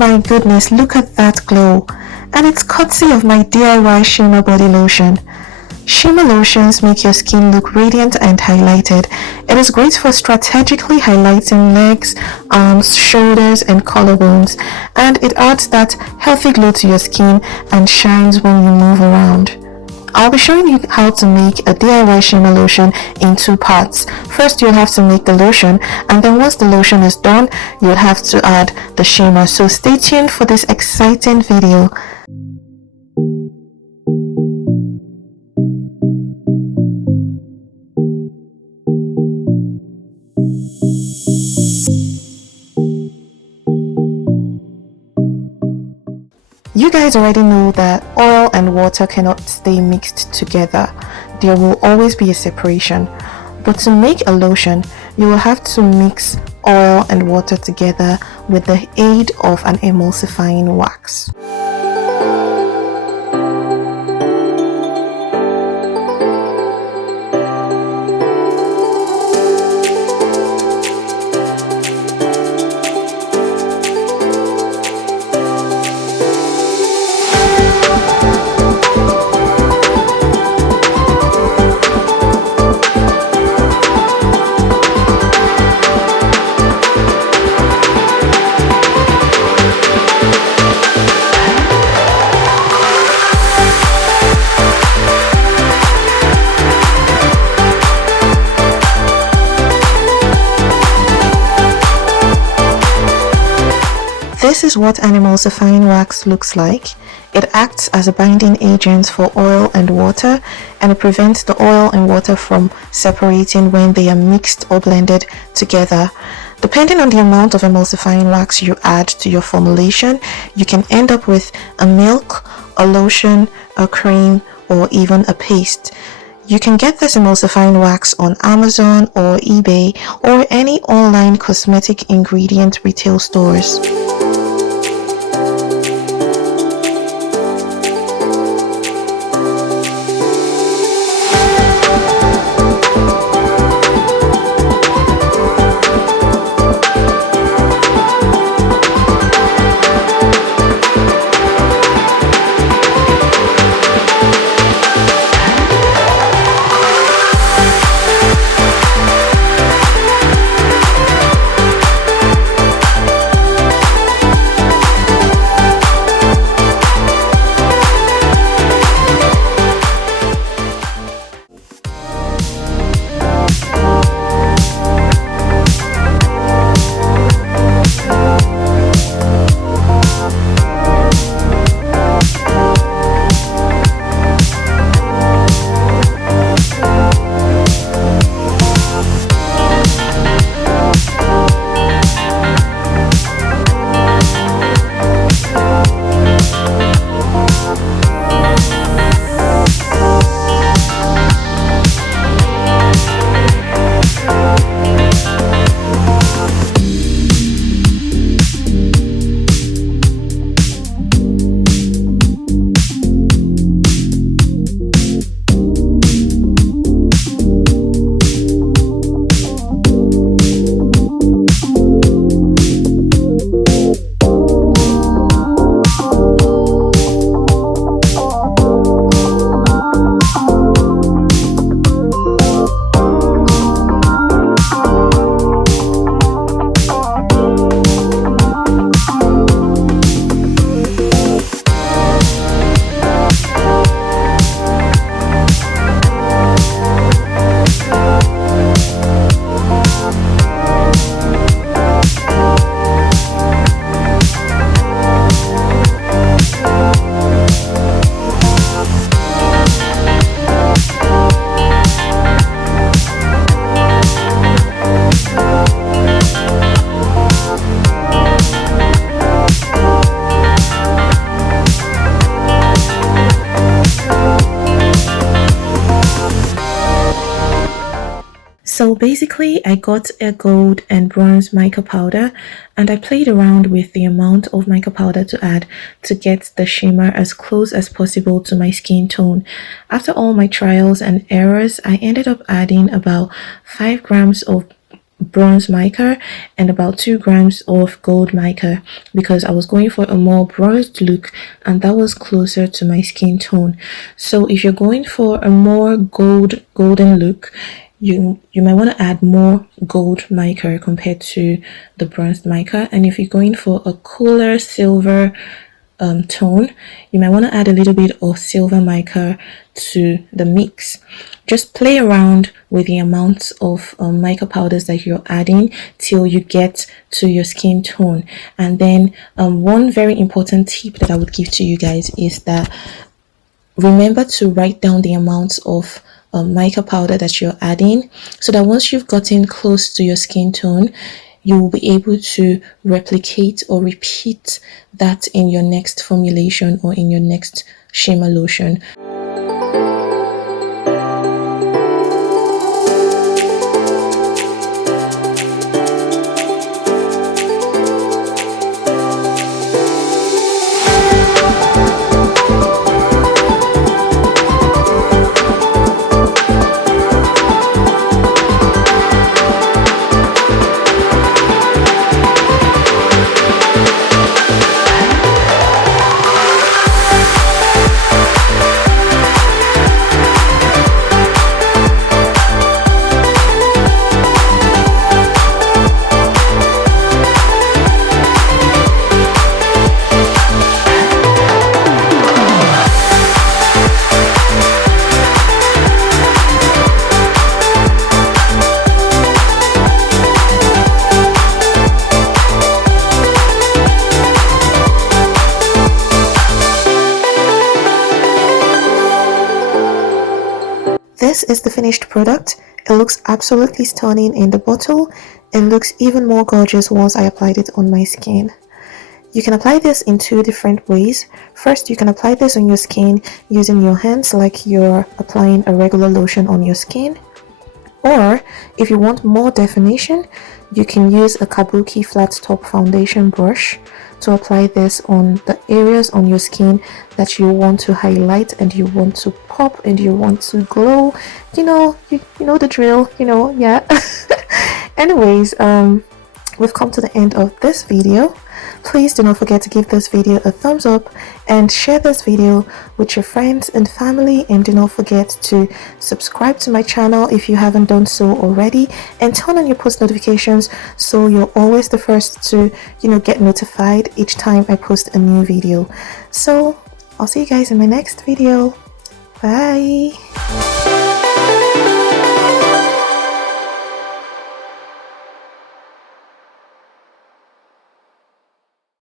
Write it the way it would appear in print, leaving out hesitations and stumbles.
my goodness, look at that glow. And it's courtesy of my DIY Shimmer body lotion. Shimmer lotions make your skin look radiant and highlighted. It is great for strategically highlighting legs, arms, shoulders, and collarbones, and it adds that healthy glow to your skin and shines when you move around. I'll be showing you how to make a DIY Shimmer lotion in 2 parts. First, you'll have to make the lotion, and then once the lotion is done, you'll have to add the shimmer. So stay tuned for this exciting video. You guys already know that oil and water cannot stay mixed together. There will always be a separation. But to make a lotion, you will have to mix oil and water together with the aid of an emulsifying wax. This is what an emulsifying wax looks like. It acts as a binding agent for oil and water, and it prevents the oil and water from separating when they are mixed or blended together. Depending on the amount of emulsifying wax you add to your formulation, you can end up with a milk, a lotion, a cream, or even a paste. You can get this emulsifying wax on Amazon or eBay or any online cosmetic ingredient retail stores. So basically I got a gold and bronze mica powder, and I played around with the amount of mica powder to add to get the shimmer as close as possible to my skin tone. After all my trials and errors, I ended up adding about 5 grams of bronze mica and about 2 grams of gold mica, because I was going for a more bronzed look and that was closer to my skin tone. So if you're going for a more golden look, you might want to add more gold mica compared to the bronzed mica. And if you're going for a cooler silver tone, you might want to add a little bit of silver mica to the mix. Just play around with the amounts of mica powders that you're adding till you get to your skin tone. And then one very important tip that I would give to you guys is that remember to write down the amounts of mica powder that you're adding, so that once you've gotten close to your skin tone, you will be able to replicate or repeat that in your next formulation or in your next shimmer lotion. This is the finished product. It looks absolutely stunning in the bottle. It looks even more gorgeous once I applied it on my skin. You can apply this in 2 different ways. First, you can apply this on your skin using your hands like you're applying a regular lotion on your skin. Or if you want more definition, you can use a kabuki flat top foundation brush to apply this on the areas on your skin that you want to highlight and you want to pop and you want to glow. You know the drill, yeah. Anyways, we've come to the end of this video. Please do not forget to give this video a thumbs up and share this video with your friends and family, and do not forget to subscribe to my channel if you haven't done so already, and turn on your post notifications so you're always the first to get notified each time I post a new video. So I'll see you guys in my next video. Bye.